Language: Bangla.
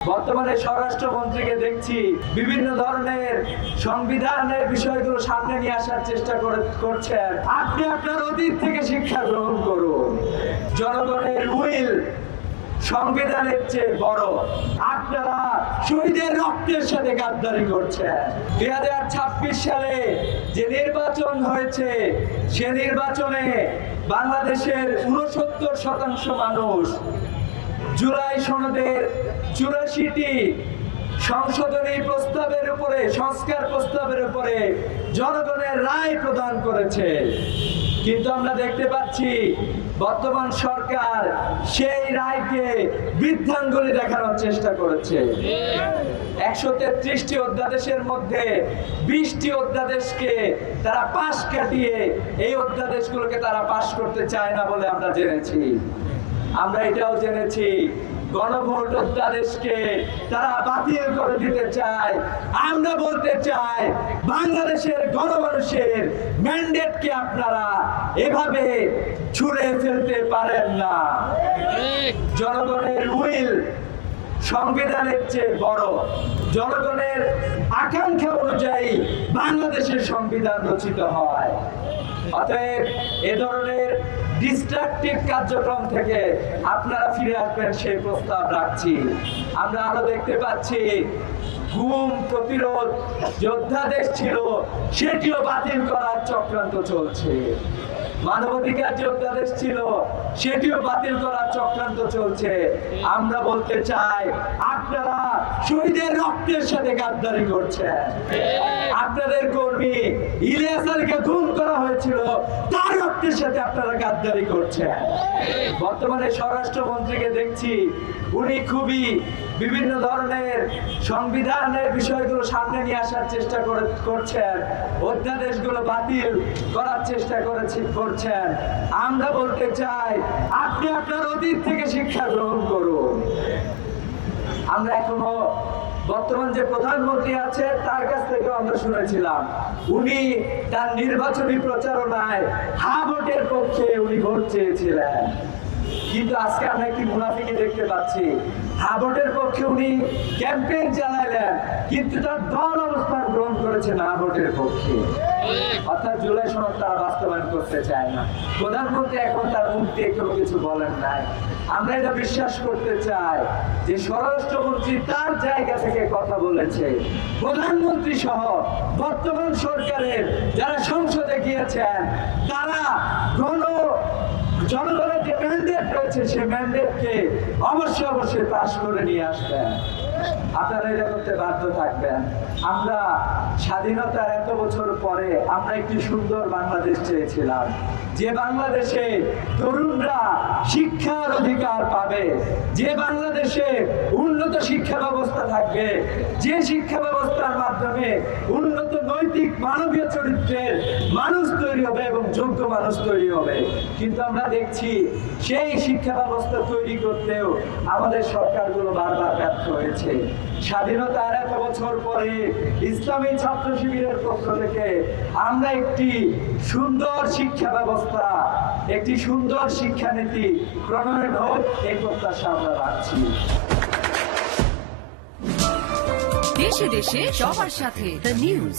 বর্তমানে স্বরাষ্ট্রমন্ত্রীকে দেখছি বিভিন্ন ধরনের সংবিধানের বিষয়গুলো সামনে নিয়ে আসার চেষ্টা করছেন। আপনি আপনার অতীত থেকে শিক্ষা গ্রহণ করুন। জনগণের উইল সংবিধানের চেয়ে বড়। আপনারা শহীদের রক্তের সাথে গাদ্দারি করছেন। 2026 সালে যে নির্বাচন হয়েছে সে নির্বাচনে বাংলাদেশের 69% মানুষ জুলাই সনদের 84টি সংশোধনী প্রস্তাবের উপরে, সংস্কার প্রস্তাবের উপরে জনগণের রায় প্রদান করেছে। কিন্তু আমরা দেখতে পাচ্ছি বর্তমান সরকার সেই রায়কে বৃদ্ধাঙ্গুলি দেখানোর চেষ্টা করেছে। 133টি অধ্যাদেশের মধ্যে 20টি অধ্যাদেশকে তারা পাশ কাটিয়ে এই অধ্যাদেশগুলোকে তারা পাশ করতে চায় না বলে আমরা জেনেছি। আমরা এটাও জেনেছি গণভোট অধ্যাদেশকে তারা বাতিল করে দিতে চায়। আমরা বলতে চাই বাংলাদেশের গণমানুষের ম্যান্ডেটকে আপনারা এভাবে ছুঁড়ে ফেলতে পারেন না। জনগণের উইল সংবিধানের চেয়ে বড়। জনগণের আকাঙ্ক্ষা অনুযায়ী বাংলাদেশের সংবিধান রচিত হয়। অতএব এ ধরনের ডিস্ট্রাকটিভ কার্যক্রম থেকে আপনারা ফিরে আসবেন সেই প্রস্তাব রাখছি। আমরা আরো দেখতে পাচ্ছি গুম প্রতিরোধ যোদ্ধাদেশ ছিল সেটিও বাতিল করার চক্রান্ত চলছে। মানবাধিকার যোদ্ধাদেশ ছিল সেটিও বাতিল করার চক্রান্ত চলছে। আমরা বলতে চাই আপনারা শহীদের রক্তের সাথে গাদ্দারি করছেন। আপনাদের কর্মী ইলিয়াস আলীকে খুন করা হয়েছিল, তার রক্তের সাথে আপনারা গাদ্দারি করছেন। বর্তমানে স্বরাষ্ট্রমন্ত্রীকে দেখছি উনি খুবই বিভিন্ন ধরনের সংবিধানের বিষয়গুলো সামনে নিয়ে আসার চেষ্টা করছেন, অধ্যাদেশগুলো বাতিল করার চেষ্টা করছেন। আমরা বলতে চাই আপনি আপনার অতীত থেকে শিক্ষা গ্রহণ করুন। আমরা এখনো বর্তমান যে প্রধানমন্ত্রী আছে তার কাছ থেকে আমরা শুনেছিলাম উনি তার নির্বাচনী প্রচারণায় হ্যাঁ ভোটের পক্ষে উনি ভোট চেয়েছিলেন। কিন্তু আজকে আমরা একটি মুনাফিকে দেখতে পাচ্ছি হ্যাঁ ভোটের পক্ষে উনি ক্যাম্পেইন চালাইলেন, কিন্তু তার দল অবস্থান গ্রহণ করেছে না ভোটের পক্ষে। অর্থাৎ জুলাই সনদ তারা বাস্তবায়ন করতে চায় না। প্রধানমন্ত্রী এখন তার মুখ দিয়ে কোনো কিছু বলেন নাই। আমরা এটা বিশ্বাস করতে চাই যে স্বরাষ্ট্রমন্ত্রী তার জায়গা থেকে কথা বলেছে। প্রধানমন্ত্রী সহ বর্তমান সরকারের যারা সংসদে গিয়েছেন তারা জনগণের যে ম্যান্ডেট রয়েছে সেই ম্যান্ডেটকে অবশ্যই পাশ করে নিয়ে আসবেন। আপনারা এটা করতে বাধ্য থাকবেন। আমরা স্বাধীনতার এত বছর পরে আমরা একটি সুন্দর বাংলাদেশ চেয়েছিলাম, যে বাংলাদেশে তরুণরা শিক্ষার অধিকার পাবে, যে বাংলাদেশে উন্নত শিক্ষা ব্যবস্থা থাকবে, যে শিক্ষা ব্যবস্থার মাধ্যমে উন্নত নৈতিক মানবীয় চরিত্রের মানুষ তৈরি হবে এবং যোগ্য মানুষ তৈরি হবে। কিন্তু আমরা দেখছি সেই শিক্ষা ব্যবস্থা তৈরি করতেও আমাদের সরকারগুলো বারবার ব্যর্থ হয়েছে। স্বাধীনতার এত বছর পরে ইসলামী ছাত্র শিবিরের পক্ষ থেকে আমরা একটি সুন্দর শিক্ষা ব্যবস্থা, একটি সুন্দর শিক্ষানীতি প্রণয়ন হোক এই প্রত্যাশা আমরা রাখছি। দেশে দেশে সবার সাথে দ্য নিউজ।